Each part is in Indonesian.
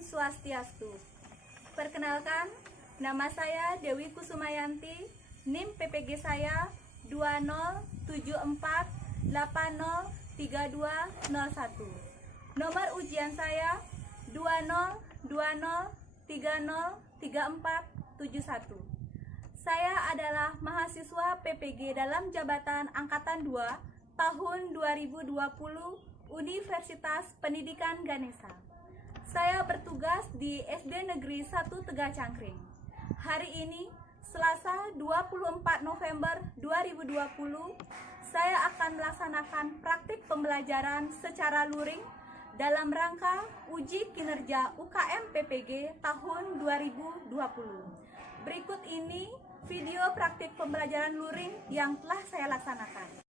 Swastiastu. Perkenalkan, nama saya Dewi Kusumayanti, NIM PPG saya 2074803201. Nomor ujian saya 2020303471. Saya adalah mahasiswa PPG dalam jabatan Angkatan 2 tahun 2020 Universitas Pendidikan Ganesha. Saya bertugas di SD Negeri 1 Tegah Cangkring. Hari ini, Selasa 24 November 2020, saya akan melaksanakan praktik pembelajaran secara luring dalam rangka uji kinerja UKM PPG tahun 2020. Berikut ini video praktik pembelajaran luring yang telah saya laksanakan.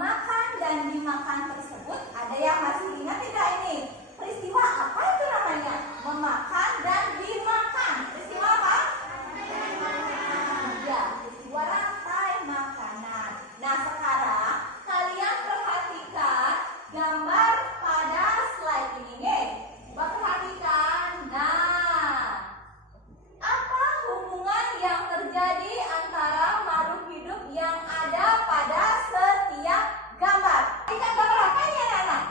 memakan dan dimakan tersebut, ada yang masih ingat tidak ini? Peristiwa apa itu namanya? Memakan dan dimakan. Peristiwa apa? Ya, peristiwa rantai makanan. Nah, sekarang kalian perhatikan gambar pada slide ini. Coba perhatikan. Nah, apa hubungan yang terjadi antara makhluk hidup yang ada pada setiap gambar? Ingat gambar apa ini, anak-anak?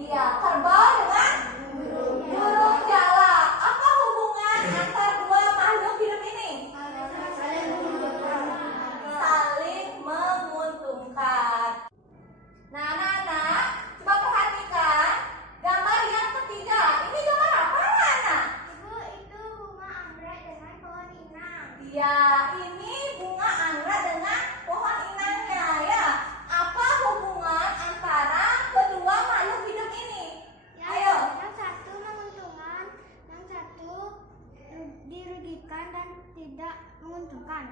Iya, kerbau dengan burung jalak. Apa hubungan antar dua makhluk hidup ini? Saling menguntungkan. Nah, anak-anak, coba perhatikan gambar yang ketiga. Ini gambar apa, anak-anak? Ibu, itu bunga anggrek dengan pohon inang. Iya, ini bunga anggrek dengan pohon inangnya ya. Apa hubungan antara kedua makhluk hidup ini? Ayo. Yang satu menguntungkan, yang satu dirugikan dan tidak menguntungkan.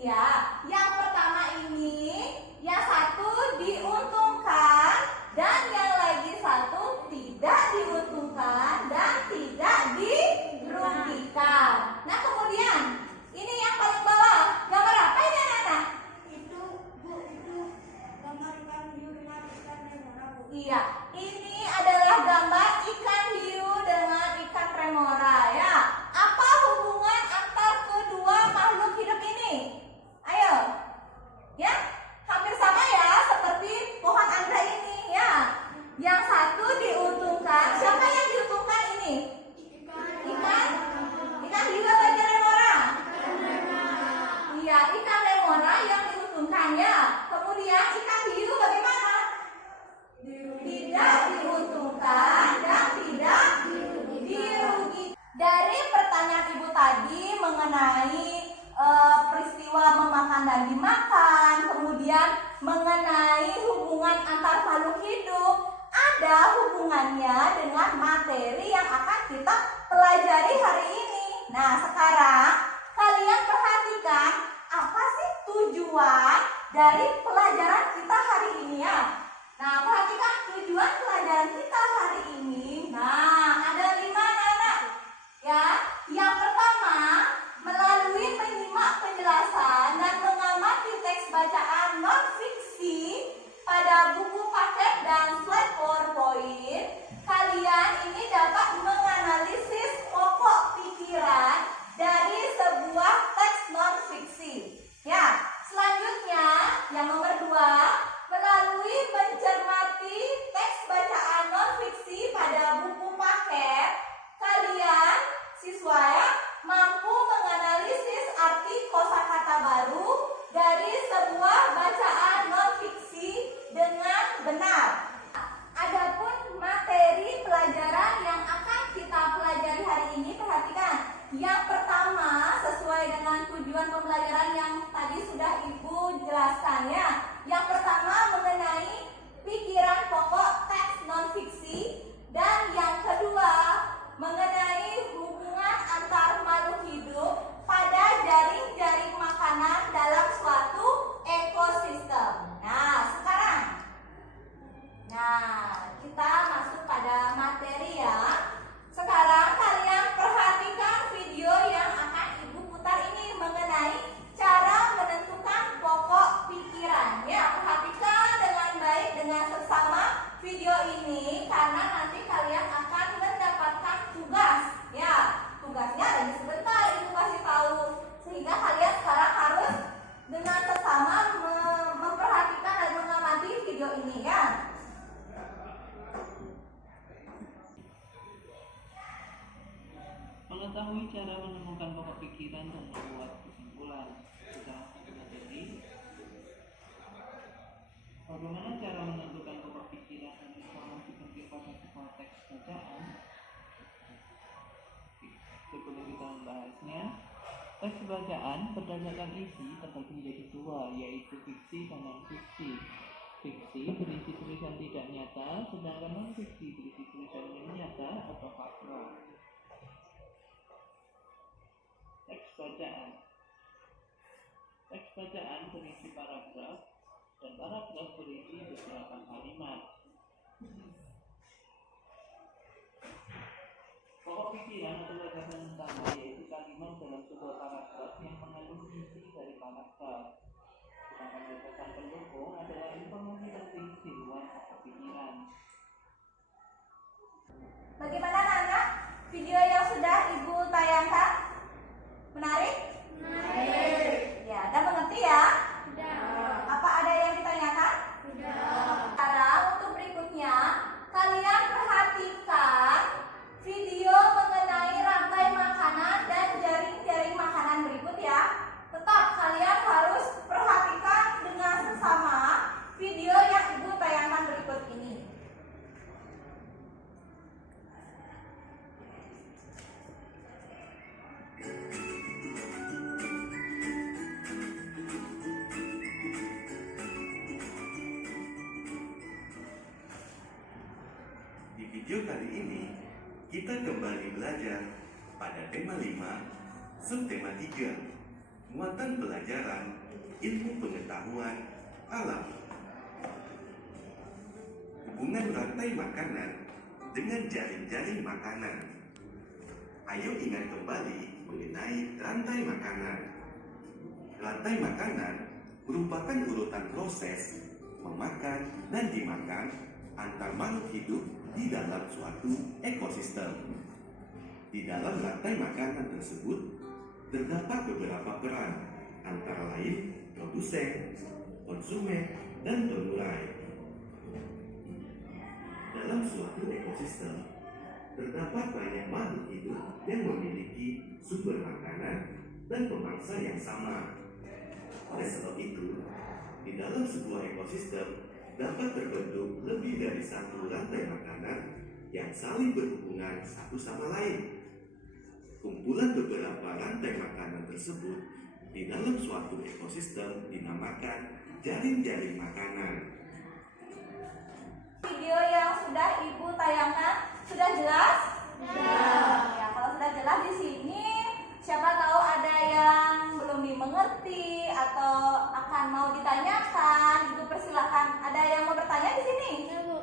Iya, yang pertama ini yang satu diuntungkan dan yang lagi satu tidak diuntungkan dan tidak dirugikan. Nah, kemudian ini yang paling bawah, gambar apa ini, anak-anak? Itu gambar ikan hiu dengan ikan remora. Iya, ini adalah gambar ikan hiu dengan ikan remora ya. Apa hubungan antar kedua makhluk hidup ini? Ayo. Ya, hampir sama ya seperti pohon anggrek ini ya. Yang satu diuntungkan, siapa yang diuntungkan ini? Ikan hiu atau ikan remora? Iya, ikan remora yang diuntungkan ya. Kemudian ikan hiu bagaimana? Tidak diuntungkan dan tidak dirugikan. Dari pertanyaan ibu tadi mengenai peristiwa memakan dan dimakan, kemudian mengenai hubungan antar makhluk hidup, ada hubungannya dengan materi yang akan kita pelajari hari ini. Nah, sekarang kalian perhatikan apa sih tujuan dari pelajaran kita hari ini ya. Nah, perhatikan tujuan pelajaran kita hari ini. Nah, ada 5 anak-anak. Ya, yang pertama, melalui menyimak penjelasan dan mengamati teks bacaan non-fiksi pada buku paket dan slide PowerPoint, kalian ini dapat menganalisis pokok pikiran dari sebuah teks non-fiksi. Ya, selanjutnya yang nomor 2, melalui mencermati teks bacaan non-fiksi pada buku paket, kalian siswa ya mampu menganalisis arti kosakata baru dari sebuah bacaan non-fiksi dengan benar. Adapun materi pelajaran yang akan kita pelajari hari ini, perhatikan. Yang pertama, sesuai dengan tujuan pembelajaran yang tadi sudah Ibu jelaskan ya. Yang pertama mengenai pikiran pokok teks non-fiksi, dan yang kedua mengenai hubungan antar makhluk hidup pada jaring-jaring makanan dalam suatu ekosistem. Nah, sekarang kita masuk pada materi ya. Sekarang kalian perhatikan video yang akan Ibu putar ini mengenai cara menentukan pokok pikiran. Ya, perhatikan dengan baik dengan seksama video ini karena nanti kalian akan mendapatkan tugas. Ya, tugasnya lagi sebentar Ibu kasih tahu. Sehingga kalian sekarang harus dengan seksama memperhatikan dan mengamati video ini ya. Mengetahui cara menemukan pokok pikiran dan membuat kesimpulan. Kita materi. Bagaimana cara menentukan pokok pikiran dan informasi penting pada sebuah teks bacaan? Sebelum kita membahasnya, teks bacaan berdasarkan isi terbagi menjadi 2, yaitu fiksi dan non-fiksi. Fiksi berisi tulisan tidak nyata, sedangkan non-fiksi berisi tulisan yang nyata atau fakta. Teks bacaan berisi paragraf dan paragraf berisi beberapa kalimat. Pokok pikiran atau gagasan utama yaitu kalimat dalam sebuah paragraf yang mengandung isi dari paragraf. Sedangkan gagasan pendukung adalah informasi penting di luar pokok pikiran. Bagaimana anak-anak? Video yang sudah Ibu tayangkan? Menarik? Menarik. Ya, dan mengerti ya? Sudah. Apa ada yang ditanyakan? Sudah. Sekarang untuk berikutnya, kalian perhatikan video mengenai rantai makanan dan jaring-jaring makanan berikut ya. Tetap kalian harus perhatikan dengan sesama video yang Ibu tayangkan berikut ini. Di video kali ini, kita kembali belajar pada tema 5, subtema 3, muatan pelajaran, ilmu pengetahuan, alam. Hubungan rantai makanan dengan jaring-jaring makanan. Ayo ingat kembali mengenai rantai makanan. Rantai makanan merupakan urutan proses memakan dan dimakan antar makhluk hidup di dalam suatu ekosistem. Di dalam rantai makanan tersebut terdapat beberapa peran, antara lain produsen, konsumen, dan pengurai. Dalam suatu ekosistem terdapat banyak makhluk hidup yang memiliki sumber makanan dan pemangsa yang sama. Oleh sebab itu, di dalam sebuah ekosistem dapat terbentuk lebih dari satu rantai makanan yang saling berhubungan satu sama lain. Kumpulan beberapa rantai makanan tersebut di dalam suatu ekosistem dinamakan jaring-jaring makanan. Video yang sudah Ibu tayangkan sudah jelas? Ya, kalau sudah jelas di sini, siapa tahu ada yang belum dimengerti atau akan mau ditanyakan, Ibu persilakan. Ada yang mau bertanya di sini? Ya, Bu.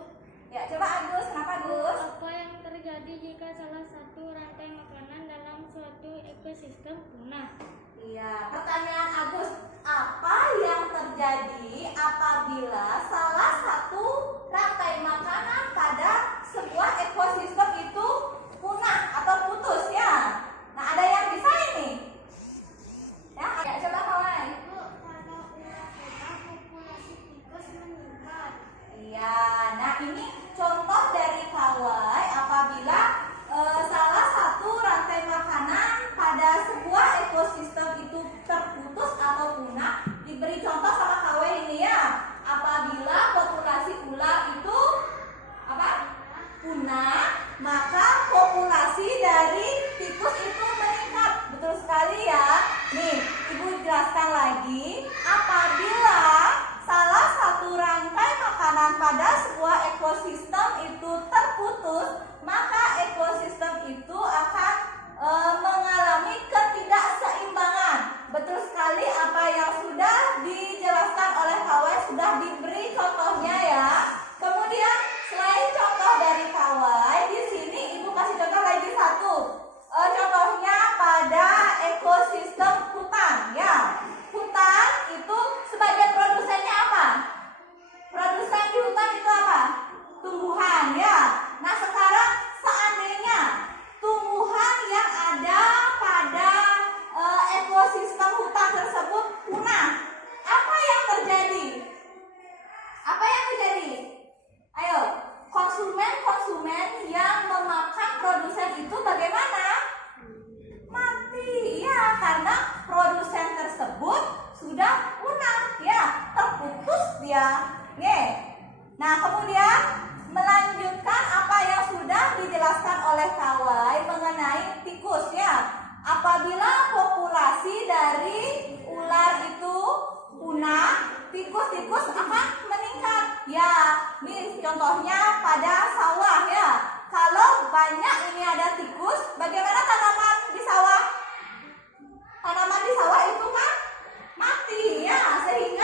Ya, coba Agus, kenapa Agus? Apa yang terjadi jika salah satu rantai makanan dalam suatu ekosistem punah? Iya, pertanyaan Agus, apa yang terjadi apabila salah satu rantai makanan pada sebuah ekosistem itu punah atau putus ya? Nah, ada yang bisa ini? Ya, coba kawan. Bu, kalau ular punah, populasi tikus meningkat. Iya, nah ini contoh dari kawai apabila salah satu rantai makanan pada sebuah ekosistem itu terputus atau punah. Diberi contoh sama kawai ini ya. Apabila populasi ular itu apa? Punah, maka populasi dari tikus itu meningkat. Betul sekali ya. Nih, Ibu jelaskan lagi. Apabila salah satu rantai makanan pada sebuah ekosistem itu terputus, maka ekosistem itu akan mengalami ketidakseimbangan. Betul sekali apa yang sudah dijelaskan oleh Kawai, sudah diberi contohnya ya. Kemudian selain contoh dari Kawai, di sini Ibu kasih contoh lagi satu. Contohnya pada ekosistem hutan ya. Hutan itu sebagai produsennya apa? Produsen di hutan itu apa? Tumbuhan ya. Nah, sekarang seandainya tumbuhan yang ada pada ekosistem hutan tersebut punah, apa yang terjadi? Apa yang terjadi? Ayo, konsumen yang memakan produsen itu bagaimana? Mati ya, karena produsen tersebut sudah punah ya, terputus dia. Nah, kemudian melanjutkan apa yang sudah dijelaskan oleh Kawai mengenai tikus ya. Apabila populasi dari ular itu punah, tikus-tikus akan meningkat. Ya, ini contohnya pada sawah ya. Kalau banyak ini ada tikus, bagaimana tanaman di sawah? Tanaman di sawah itu kan mati ya, sehingga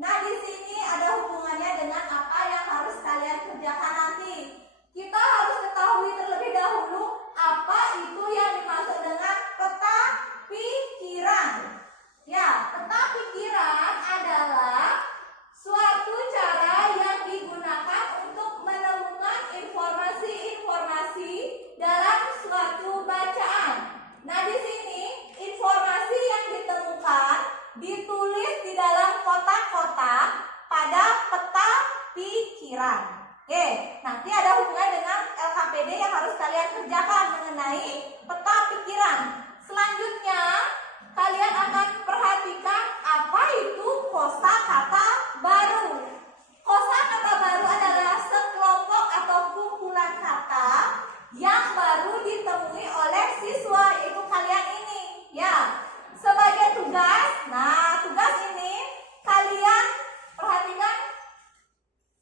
Nah, di sini ada hubungannya dengan apa yang harus kalian kerjakan nanti. Kita harus ketahui terlebih dahulu apa itu yang dimaksud dengan peta pikiran. Ya, peta pikiran adalah suatu cara yang digunakan untuk menemukan informasi-informasi dalam suatu bacaan. Nah, di sini informasi yang ditemukan ditulis di dalam kotak-kotak pada peta pikiran. Oke, nanti ada hubungan dengan LKPD yang harus kalian kerjakan mengenai peta pikiran. Selanjutnya, kalian akan perhatikan apa itu kosakata baru. Kosakata baru adalah sekelompok atau kumpulan kata yang baru ditemui oleh siswa, yaitu kalian ini. Ya, sebagai tugas, nah tugas ini kalian perhatikan,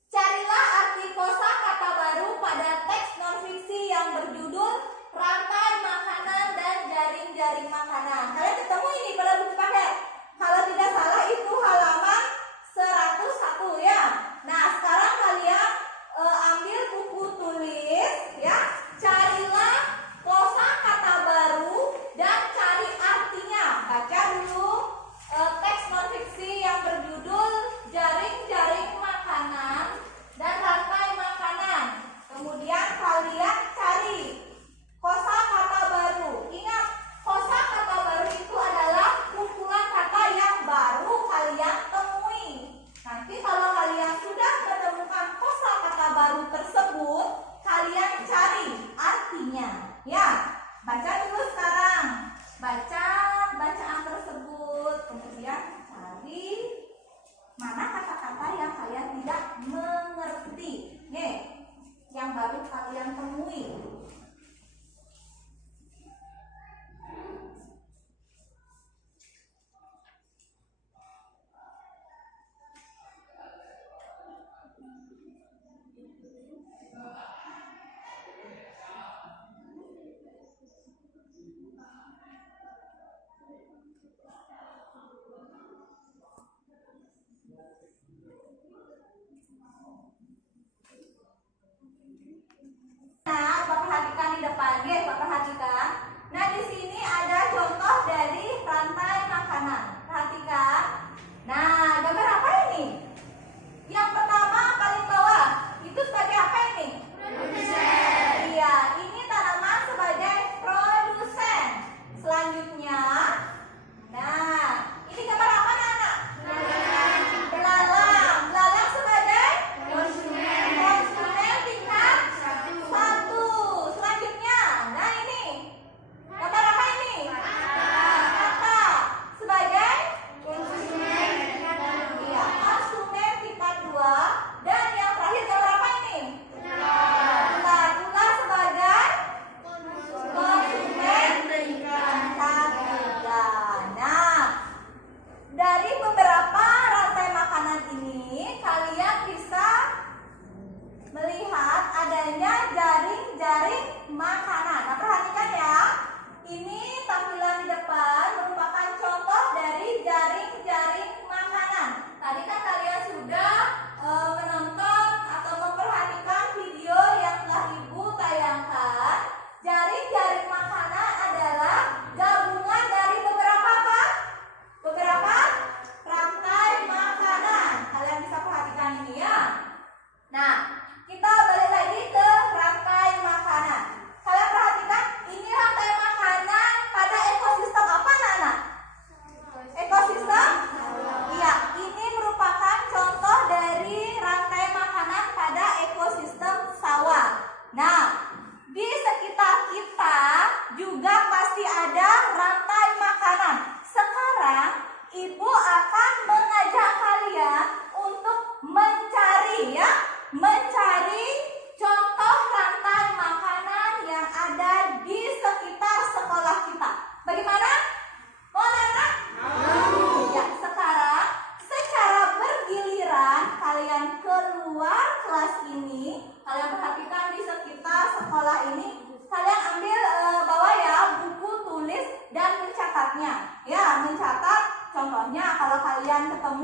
carilah arti kosakata baru pada teks non-fiksi yang berjudul Rantai Makanan dan Jaring-Jaring Makanan. Kalian ketemu ini pada buku paket. Kalau tidak salah itu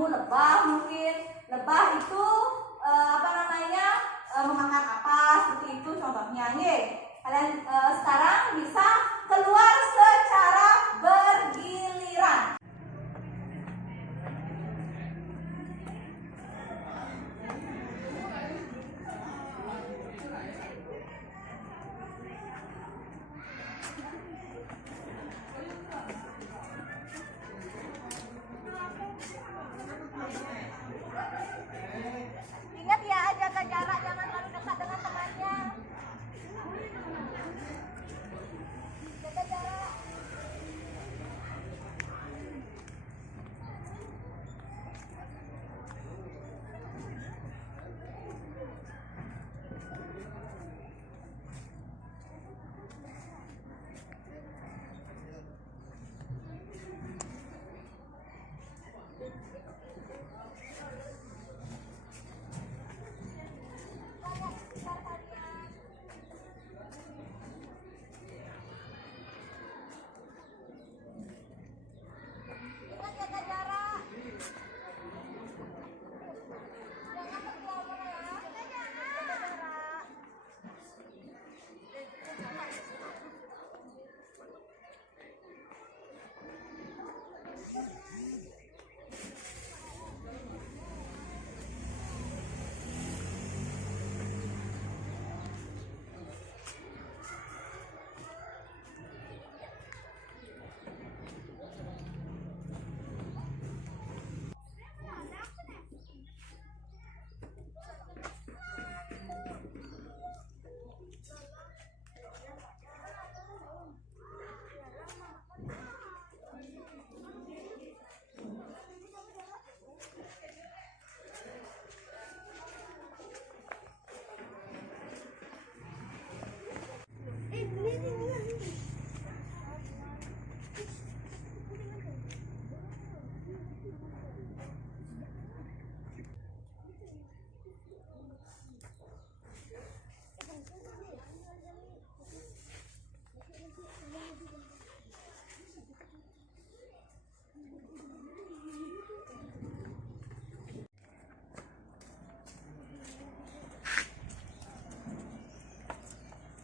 lebah mungkin. Lebah itu memakan apa, seperti itu contohnya. Kalian sekarang bisa keluar secara bergiliran. Ingat ya, jaga jarak, jangan terlalu dekat dengan temannya. Jaga jarak. Ingat jaga jarak. Jangan berkerumun ya. Jaga jarak.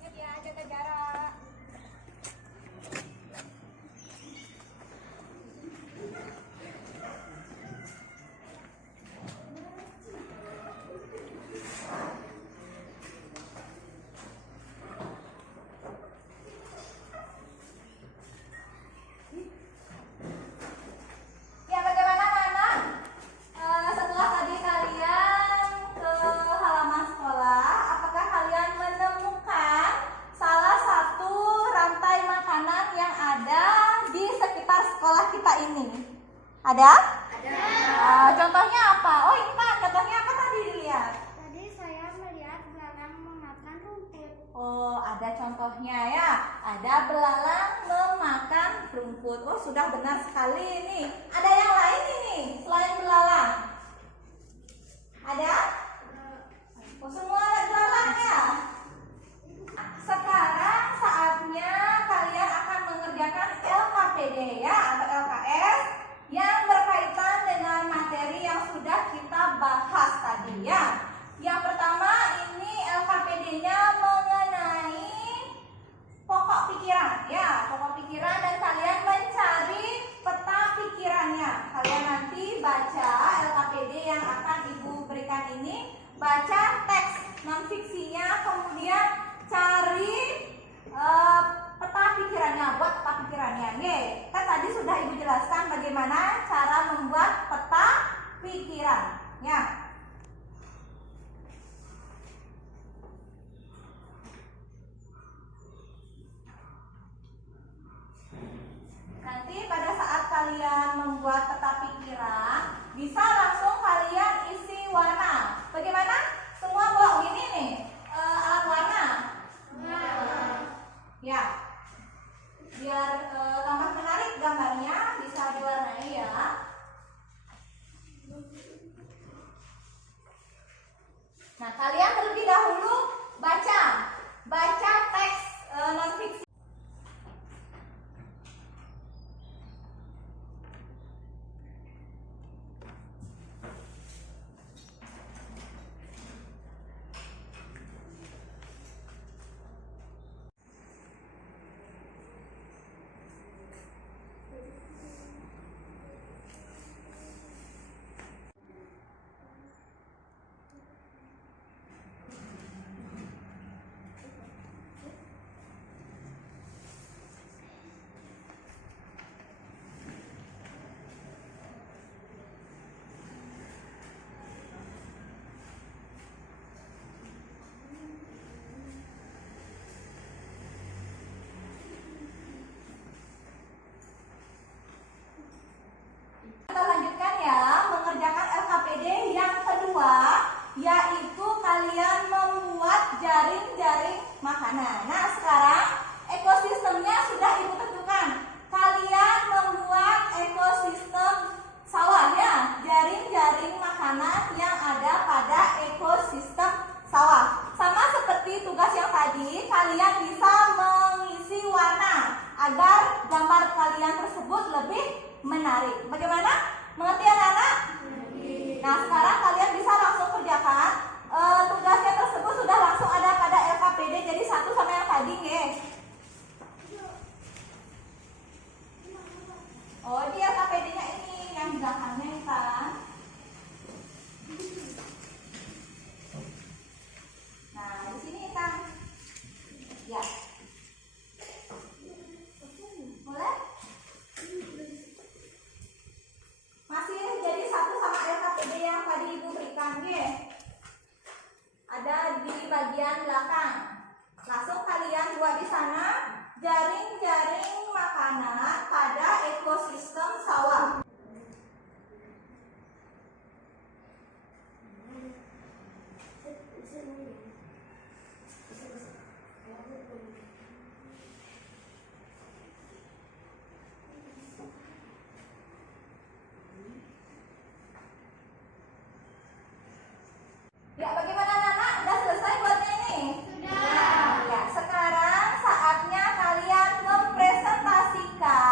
Ingat ya, jaga jarak. Ya, bagaimana anak-anak? Setelah tadi kalian ke halaman sekolah, apakah kalian menemukan salah satu rantai makanan yang ada di sekitar sekolah kita ini? Ada? Ada. Contohnya apa? Oh, ini Pak, contohnya apa tadi dilihat? Tadi saya melihat belalang memakan rumput. Oh, ada contohnya ya. Ada belalang memakan rumput. Oh, sudah benar sekali ini. Ada yang lain ini selain belalang? Ada? Oh, semua belalang ya? Sekarang saatnya kalian akan mengerjakan LKPD ya, atau LKS yang berkaitan dengan materi yang sudah kita bahas tadi ya. Yang pertama ini LKPD-nya mengenai pokok pikiran ya, pokok pikiran, dan kalian mencari peta pikirannya. Kalian nanti baca LKPD yang akan Ibu berikan ini, baca teks non fiksinya, kemudian cari peta pikirannya, buat peta pikirannya. Kan tadi sudah Ibu jelaskan bagaimana cara membuat peta pikiran ya. Nanti pada saat kalian membuat peta pikiran, bisa langsung kalian isi warna. Bagaimana? Semua bawa gini nih, alat warna. Ya, biar tambah menarik gambarnya, bisa diwarnai ya. yaitu kalian membuat jaring-jaring makanan. Nah, sekarang ekosistemnya sudah Ibu tentukan. Kalian membuat ekosistem sawah ya, jaring-jaring makanan yang ada pada ekosistem sawah. Sama seperti tugas yang tadi, kalian bisa mengisi warna agar gambar kalian tersebut lebih menarik. Bagaimana? Mengerti anak-anak? Nah, sekarang kalian bisa langsung kerjakan. Tugasnya tersebut sudah langsung ada pada LKPD, jadi satu sama yang tadi ya. Oh, di LKPD-nya ini yang belakangnya kan. Nah, di sini kan. Ya. Boleh? Masih jadi satu sama LKPD yang tadi Ibu berikan ya. Ada di bagian belakang. Langsung kalian buat di sana jaring-jaring makanan pada ekosistem sawah. Ya, bagaimana anak-anak? Udah selesai buatnya ini? Sudah. Ya, sekarang saatnya kalian mempresentasikan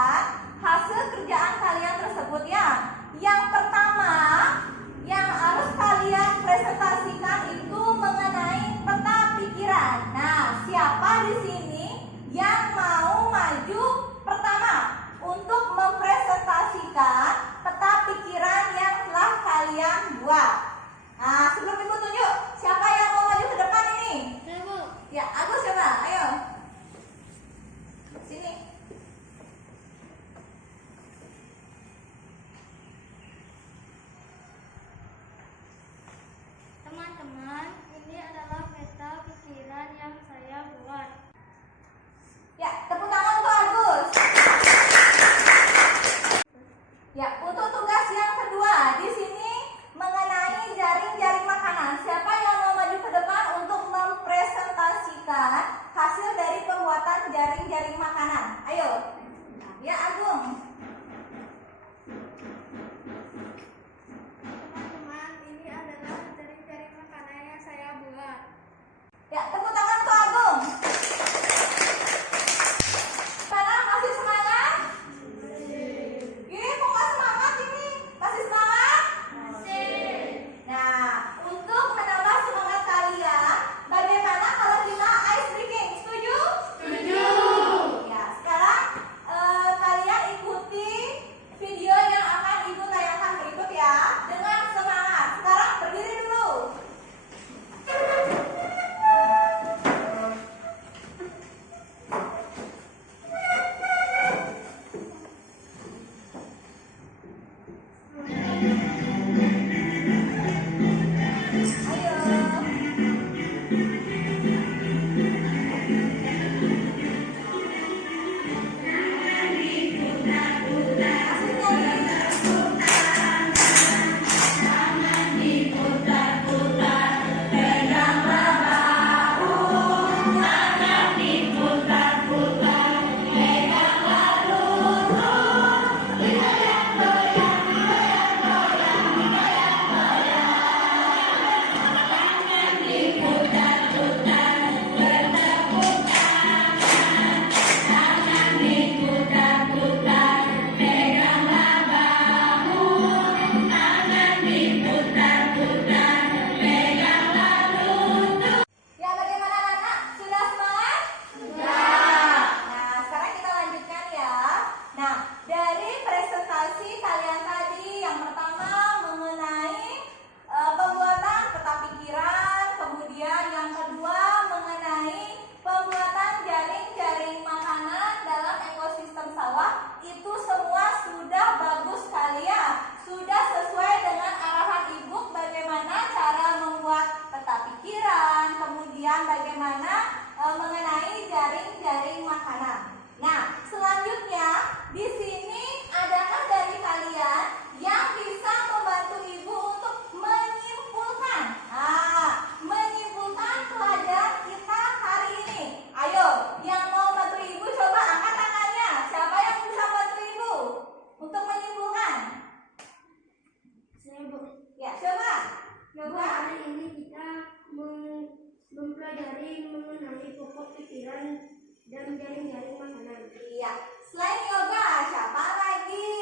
menjaring makanan. Iya. Selain yoga, siapa lagi?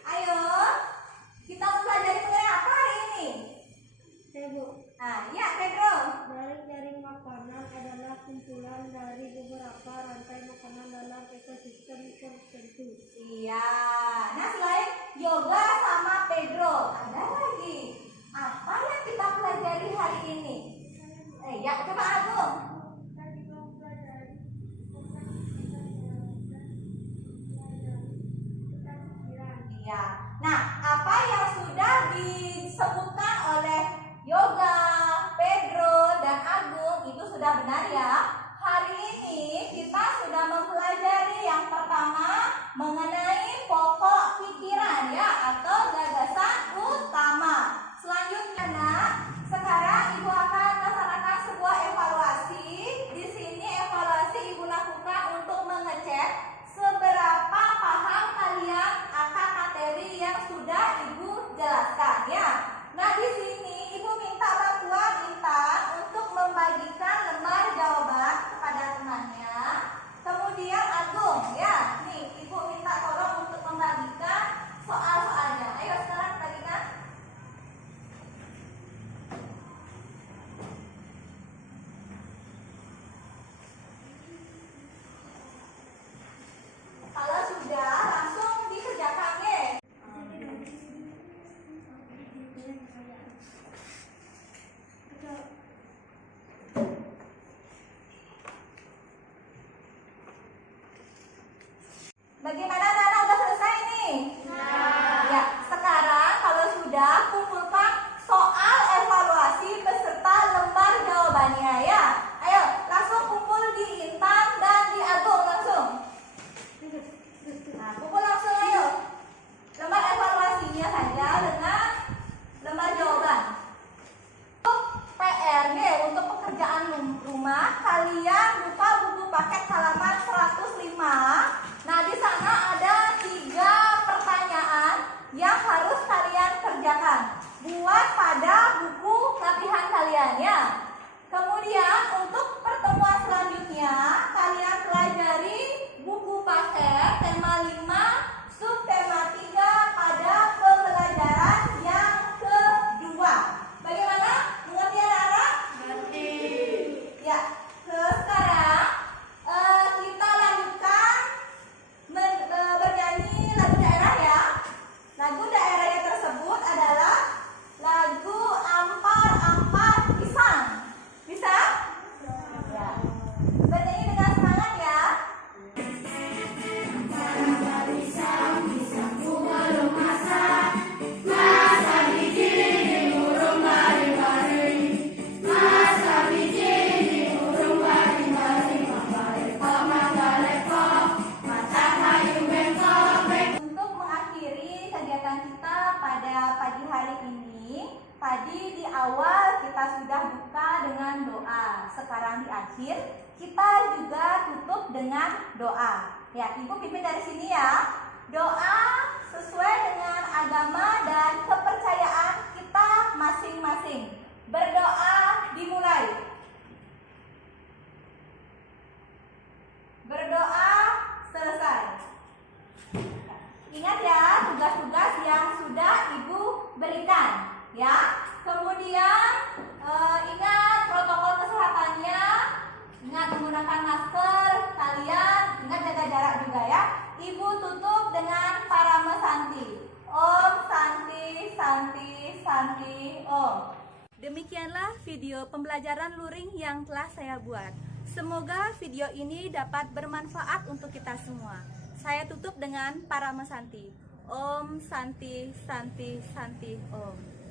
Ayo, kita mempelajari mengenai apa hari ini? Ibu, Nah, ya Pedro. jaring-jaring makanan adalah kumpulan dari beberapa rantai makanan dalam ekosistem tertentu. Iya. Nah, selain yoga sama Pedro, ada lagi. Apa yang kita pelajari hari ini? Ya, coba Agung. Iya. Nah, apa yang sudah disebutkan oleh Yoga, Pedro, dan Agung itu sudah benar ya. Hari ini kita sudah mempelajari yang pertama mengenai pokok pikiran ya atau gagasan utama. Selanjutnya, Nak, sekarang Ibu akan melaksanakan sebuah evaluasi. Di sini evaluasi Ibu lakukan untuk mengecek seberapa paham kalian akan materi yang sudah Ibu jelaskan ya. Nah, di sini Ibu minta bantuan Intan untuk membagikan lembar jawaban kepada temannya. Kemudian Agung ya, nih Ibu minta tolong untuk membagikan soal-soalnya. Ayo sekarang bagikan. Kalau sudah, langsung dikerjakan ya. Bagaimana Nana, udah selesai nih? Ya, sekarang kalau sudah, kumpulkan soal evaluasi beserta lembar jawabannya ya. Ayo, langsung kumpul di Intan dan di Agung langsung. Nah, kumpul langsung ayo. Lembar evaluasinya saja dengan lembar jawaban. Untuk PR nih, untuk pekerjaan rumah, kalian buka buku paket halaman 105. Nah, di sana ada 3 pertanyaan yang harus kalian kerjakan. Buat pada buku latihan kalian ya. Kemudian untuk pertemuan selanjutnya, kalian pelajari buku paket tema 5, subtema 3 pada pembelajaran yang kedua. Bagaimana? Mengerti anak-anak? Mengerti. Ya, sekarang kita lanjutkan bernyanyi lagu daerah ya. Lagu daerahnya tersebut adalah lagu Ampar-Ampar Pisang. Bisa? Ya. Bernyanyi dengan semangat ya. Ampar-ampar pisang, pisangku belum masak. Masak biji diurung baring-baring. Masak biji diurung baring-baring. Mangga-lekok, macam kayu bengkok. Untuk mengakhiri kegiatan kita pada pagi hari ini, tadi di awal kita sudah buka dengan doa. Sekarang di akhir kita juga tutup dengan doa. Ya, Ibu pimpin dari sini ya. Doa sesuai dengan agama dan kepercayaan kita masing-masing. Berdoa dimulai. Berdoa selesai. Ingat ya tugas-tugas yang sudah Ibu berikan ya. Kemudian ingat protokol kesehatannya. Ingat menggunakan masker. Kalian ingat jaga jarak juga ya. Ibu tutup dengan Parama Santi. Om Santi Santi Santi Om. Demikianlah video pembelajaran luring yang telah saya buat. Semoga video ini dapat bermanfaat untuk kita semua. Saya tutup dengan Parama Santi. Om Santi Santi Santi Om.